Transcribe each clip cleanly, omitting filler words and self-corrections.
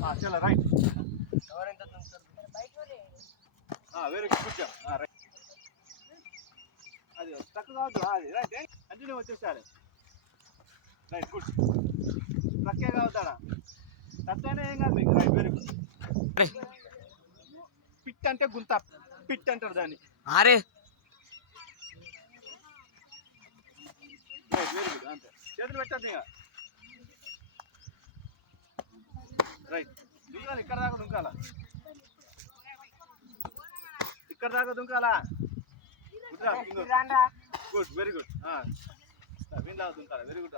చలో right. Very good, good job. Right, అది తక్కువ కావద్దు, అది రైట్. కంటిన్యూ వచ్చేసారు. Right, good. తక్కువే కావద్దాడా, తక్కువనే ఏం కాదు మీకు. Right, very good. పిట్ అంటే గుంత, పిట్ అంటారు దాన్ని. అరే రైట్, వెరీ గుడ్. అంతే, చేతులు పెట్టద్దు ఇక. రైట్, దుంకాలి, ఇక్కడ దాకా దుంకాలా, ఇక్కడ దాకా దుంకాలా. Good, very good. వీళ్ళ దుంకాలా, వెరీ గుడ్.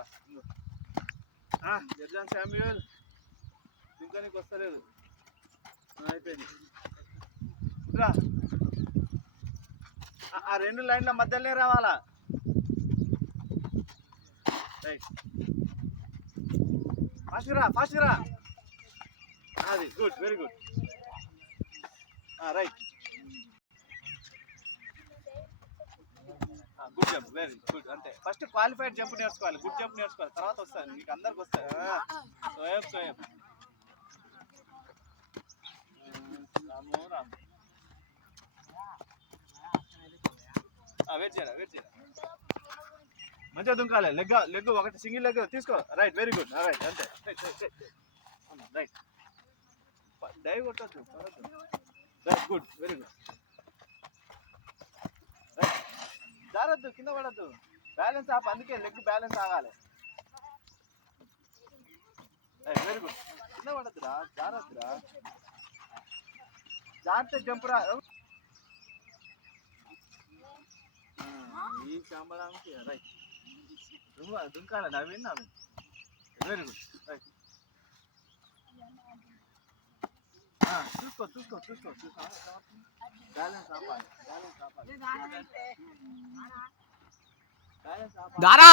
జడ్జాన్ శామ్యూల్ దుంకానికి వస్తలేదు, అయిపోయింది. రా, ఆ రెండు లైన్ల మధ్యలోనే రావాలా. రైట్, ఫాస్ట్ రా. అది good, very good. Right, good jump, very good. అంతే, ఫస్ట్ క్వాలిఫైడ్ జంప్ నేర్చుకోవాలి, గుడ్ జంప్ నేర్చుకోవాలి, తర్వాత వస్తుంది మీకు అందరికి వస్తుంది. స్వయం రాము. వెయిట్ చేయరా. మంచిగా దుంకాలి, లెగ్ ఒకటి సింగిల్ లెగ్ తీసుకో. Right, very good. రైట్, అంతే. రైట్, డైవ్ కొట్టద్దు. Right, good, very good. Right, జారద్దు, కింద పడద్దు, బ్యాలెన్స్ ఆప్, అందుకే లెగ్ బ్యాలెన్స్ ఆగాలి. Right, very good. కింద పడద్దురా, జారద్దురా, జారితే జంప్ రా. ఈ చాంబడానికి. రైట్, దుంకాల నవీన్. Very good. రైట్, చూసుకో. బ్యాలెన్స్ ఆపాలి. దారా.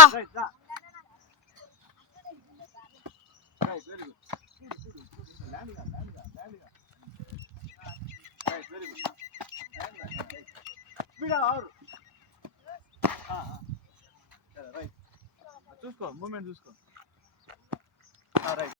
Right, very good. ల్యాండ్గా. Right, very good. స్పీడ్ అవరు. రైట్, చూసుకో, మూమెంట్ చూసుకో. రైట్.